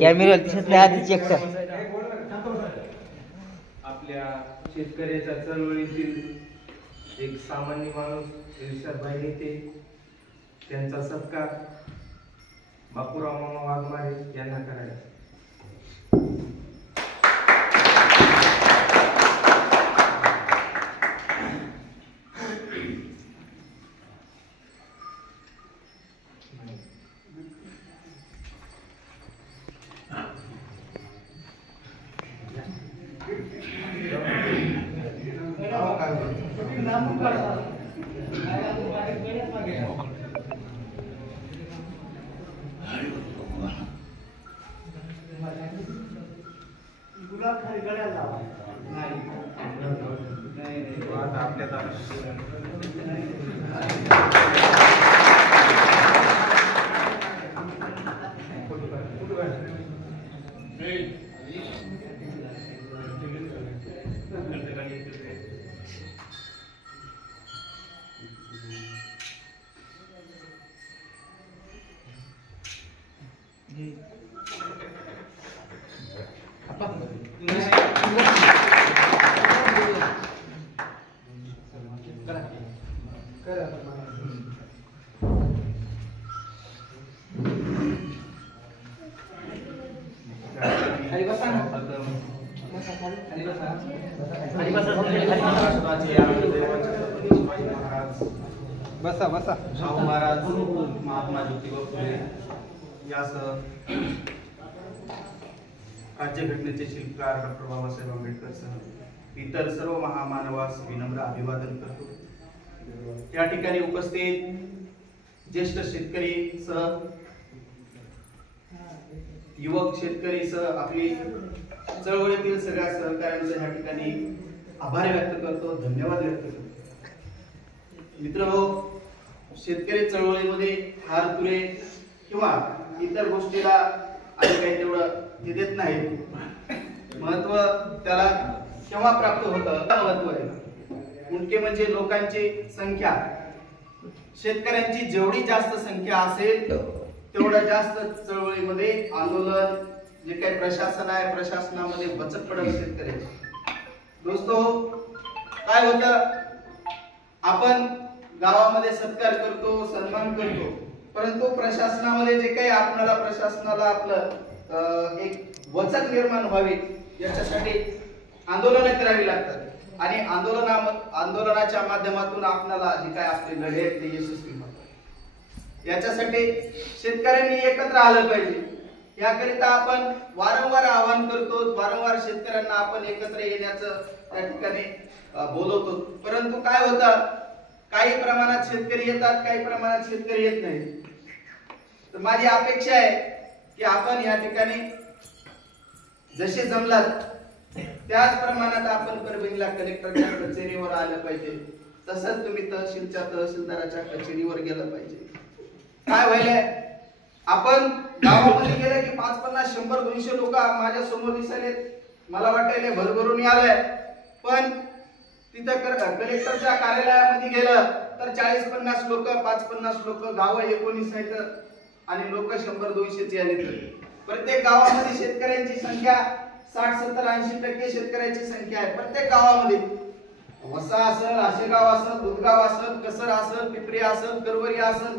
Camera check कर. आपल्या शेतकऱ्याच्या चळवळीतील एक सामान्य माणूस इर्षादभाई नेते, त्यांचा सत्कार बापूराव मामा वाघमारे यांना करायचा. बसा बसा. शाहू महाराज, महात्मा ज्योतिबा फुले यासह राज्यघटनेचे शिल्पकार डॉक्टर बाबासाहेब आंबेडकर सह इतर सर्व महामानवास विनम्र अभिवादन करतो. या ठिकाणी उपस्थित ज्येष्ठ शेतकरी सह युवक शेतकरी सह आपली चळवळीतील सगळ्या सहकाऱ्यांचा या ठिकाणी आभार व्यक्त करतो, धन्यवाद व्यक्त करतो. मित्रहो, शेतकरी चळवळीमध्ये हार तुरे किंवा इतर गोष्टीला आणि काही तेवढं हे देत नाही. महत्व त्याला केव्हा प्राप्त होतं महत्व आहे. मुख्य म्हणजे लोकांची संख्या. शेतकऱ्यांची जेवढी जास्त संख्या असेल तेवढं जास्त चळवळीमध्ये आंदोलन जे काही प्रशासन आहे प्रशासनामध्ये बचत पडेल शेतकऱ्याची. दोस्तो, काय होतं, आपण गावामध्ये सत्कार करतो, सन्मान करतो, परंतु प्रशासनामध्ये जे काही आपल्याला प्रशासनाला आपलं एक वचक निर्माण व्हावी याच्यासाठी आंदोलन करावी लागतात आणि आंदोलनाच्या माध्यमातून आपल्याला जे काय आपले लढे आहेत ते यशस्वी होतात. याच्यासाठी शेतकऱ्यांनी एकत्र आलं पाहिजे. याकरिता आपण वारंवार आवाहन करतो, वारंवार शेतकऱ्यांना आपण एकत्र येण्याचं त्या ठिकाणी बोलवतो. परंतु काय होतं, काही प्रमाणात शेतकरी येतात, काही प्रमाणात शेतकरी येत नाही. तर माझी अपेक्षा आहे की आपण या ठिकाणी जसे जमलात त्याच प्रमाणात आपण परभणीला कलेक्टरच्या कचेरीवर आलं पाहिजे. तसंच तुम्ही तहसीलदाराच्या कचेरीवर गेलं पाहिजे. काय व्हायलंय, आपण गावामध्ये गेले की 50, 100, 200 लोक माझ्या समोर दिसले, मला वाटायले भरभरून आलंय. पण तिथं कलेक्टरच्या कार्यालयामध्ये गेलं तर 40-50 लोक, 5-50 लोक, गाव 19 आहेत आणि लोक 100-200 आले. प्रत्येक गावामध्ये शेतकऱ्यांची संख्या 60-70-80% शेतकऱ्यांची संख्या आहे प्रत्येक गावामध्ये. वसा असेल, आशेगाव असेल, दुधगाव असेल, कसर असेल, पिपरी असेल, करवरी असेल,